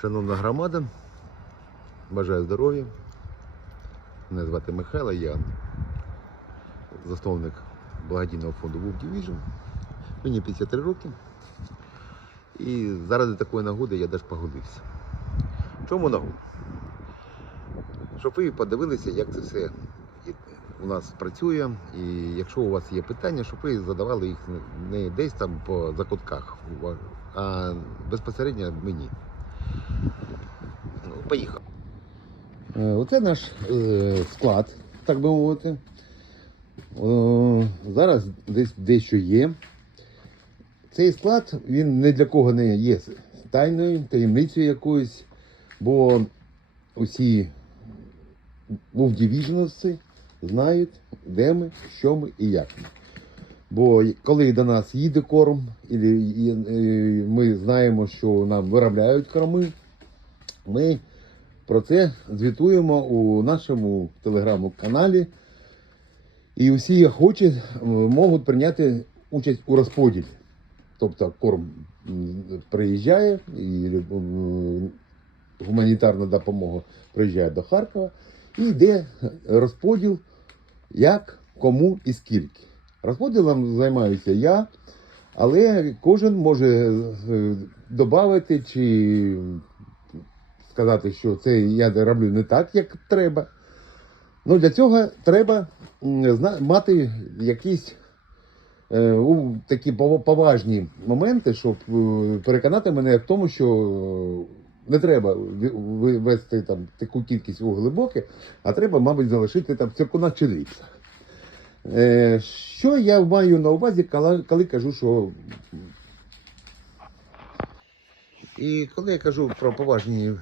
Шановна громада, бажаю здоров'я. Мене звати Михайло, я засновник благодійного фонду Wolf Division. Мені 53 роки. І заради такої нагоди я теж погодився. Чому нагода? Щоб ви подивилися, як це все у нас працює. І якщо у вас є питання, щоб ви задавали їх не десь там по закутках, а безпосередньо мені. Поїхав. Оце наш е, склад, так би мовити. Е, зараз десь дещо є. Цей склад він не для кого не є тайною, таємницею якоюсь, бо усі вовдівіжновці знають, де ми, що ми і як ми. Бо коли до нас їде корм, і ми знаємо, що нам виробляють корми, ми про це звітуємо у нашому телеграм-каналі. І всі охочі е, можуть прийняти участь у розподілі. Тобто корм приїжджає і гуманітарна допомога приїжджає до Харкова і йде розподіл, як, кому і скільки. Розподілом займаюся я, але кожен може додати чи сказати, що це я роблю не так, як треба. Ну, для цього треба мати якісь е, такі поважні моменти, щоб е, переконати мене в тому, що е, не треба вести там таку кількість у а треба, мабуть, залишити там в циркунах чи ліпсах. Е, що я маю на увазі, коли, коли кажу, що. І коли я кажу про поважні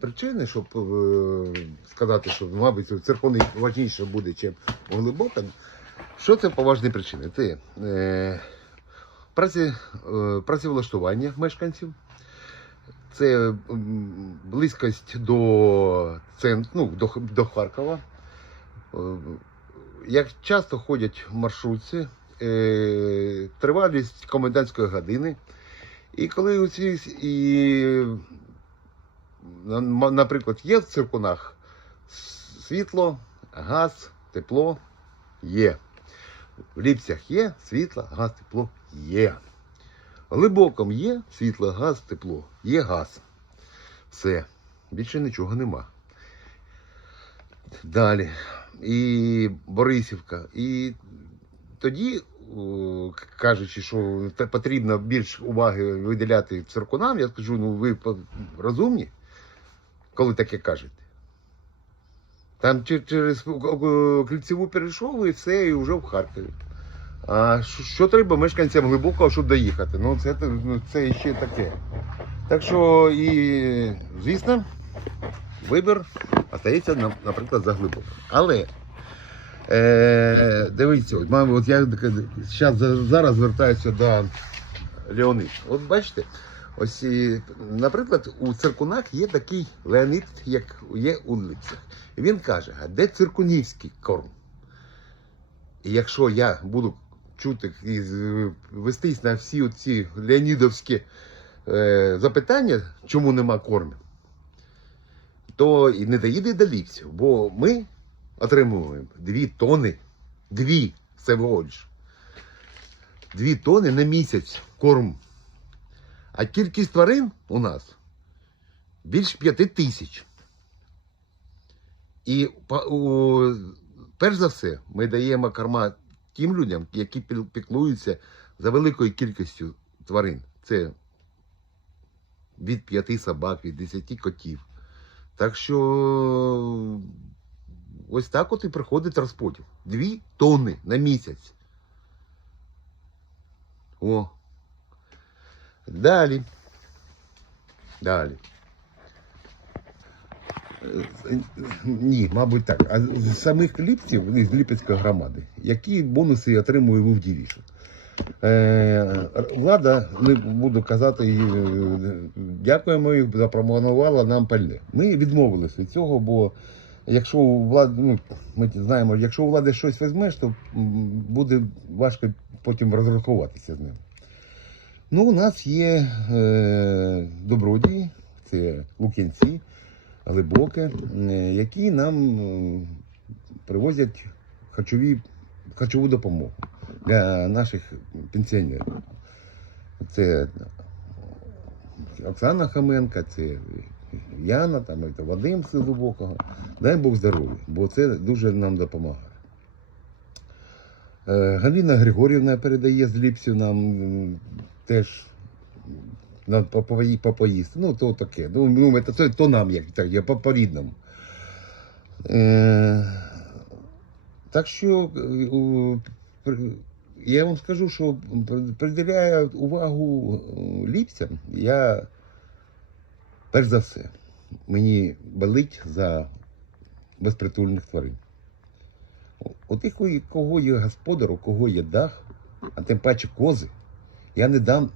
причини, щоб е, сказати, що, мабуть, церковний важніше буде, ніж у глибокому, що це поважні причини? Це е, праці, е, працевлаштування мешканців, це м, близькість до центру, ну, до, до Харкова. Е, Як часто ходять маршрутці, е, тривалість комендантської години. І коли на- м- наприклад, є в циркунах світло, газ, тепло є. В ліпцях є світло, газ, тепло є. Глибоком є світло, газ, тепло, є газ. Все. Більше нічого нема. Далі. І Борисівка. І тоді, кажучи, що потрібно більш уваги виділяти циркунам, я скажу, ну ви розумні, коли таке кажете. Там через кільцеву перейшов і все, і вже в Харкові. А що, треба мешканцям глибокого, щоб доїхати? Ну, це, ну, це ще таке. Так що, і, звісно, вибір остається, наприклад, за глибоко. Але е, дивіться, от, от я зараз звертаюся до Леонид. От бачите, ось, наприклад, у циркунах є такий Леонид, як є у Липцях. І він каже, а де циркунівський корм? І якщо я буду чути і вестись на всі ці леонідовські е, запитання, чому нема корму, то і не доїде до ліпців, бо ми отримуємо 2 тони, 2 всього лиш. 2 тони на місяць корму. А кількість тварин у нас більш 5 тисяч. І перш за все, ми даємо корма тим людям, які піклуються за великою кількістю тварин. Це від 5 собак, від 10 котів. Так що ось так от і приходить розподіл. Дві тонни на місяць. О. Далі. Далі. Ні, мабуть так. А з самих ліпців, з Ліпецької громади, які бонуси отримує Вовдівіше? Е, влада, не буду казати, е, дякуємо запропонувала нам пальне. Ми відмовилися від цього, бо якщо у влади, ну, ми знаємо, якщо у влади щось візьмеш, то буде важко потім розрахуватися з ним. Ну, у нас є е, добродії, це лук'янці глибоке, е, які нам е, привозять харчові, харчову допомогу для наших пенсіонерів. Це Оксана Хоменка, це Яна, там, Вадим з глибокого. Дай Бог здоров'я, бо це дуже нам допомагає. Е, Галина Григорівна передає з ліпсів нам теж на по- по- по- Ну, то таке. Ну, ну це, це то нам, як так, я по, по-рідному. Е, так що е, я вам скажу, що при- приділяю увагу е, ліпцям, я перш за все, мені болить за безпритульних тварин. У тих, кого є господар, у кого є дах, а тим паче кози, я не дам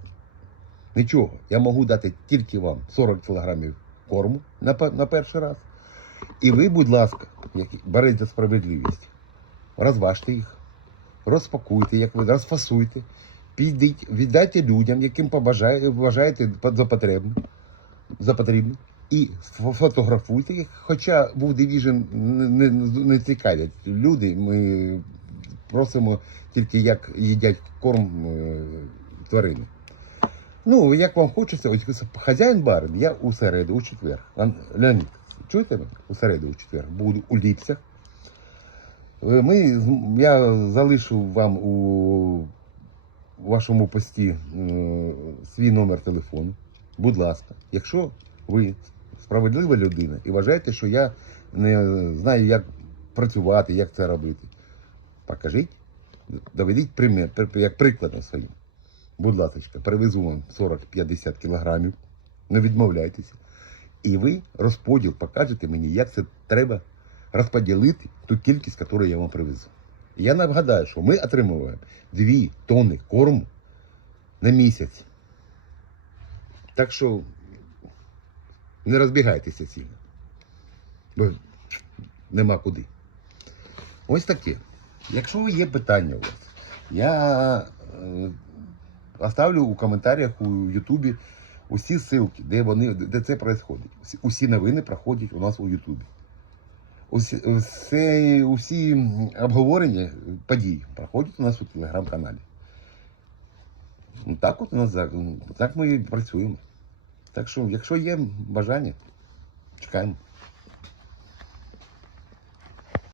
нічого. Я можу дати тільки вам 40 кілограмів корму на, на перший раз. І ви, будь ласка, берете за справедливість, розважте їх, розпакуйте, як ви розфасуйте, підіть, віддайте людям, яким побажає, вважаєте за потрібне, за потрібне, і фотографуйте їх. Хоча був Division не, не, цікавлять люди, ми просимо тільки як їдять корм е, тварини. Ну, як вам хочеться, ось хазяїн барин, я у середу, у четвер. Леонід, чуєте мене? У середу, у четвер. Буду у ліпцях. Е, Ми, я залишу вам у вашому пості е, свій номер телефону. Будь ласка, якщо ви справедлива людина і вважаєте, що я не знаю, як працювати, як це робити, покажіть, доведіть примір, при- як прикладом своїм. Будь ласка, привезу вам 40-50 кілограмів, не відмовляйтеся. І ви розподіл покажете мені, як це треба розподілити ту кількість, яку я вам привезу. Я нагадаю, що ми отримуємо 2 тонни корму на місяць. Так що не розбігайтеся сильно. Бо нема куди. Ось таке. Якщо є питання у вас, я е, оставлю у коментарях у Ютубі усі ссылки, де вони, де це відбувається. Усі, новини проходять у нас у Ютубі. Усі, усі обговорення подій проходять у нас у телеграм-каналі. Ну, Так от у нас так ми працюємо. Так що, якщо є бажання, чекаємо.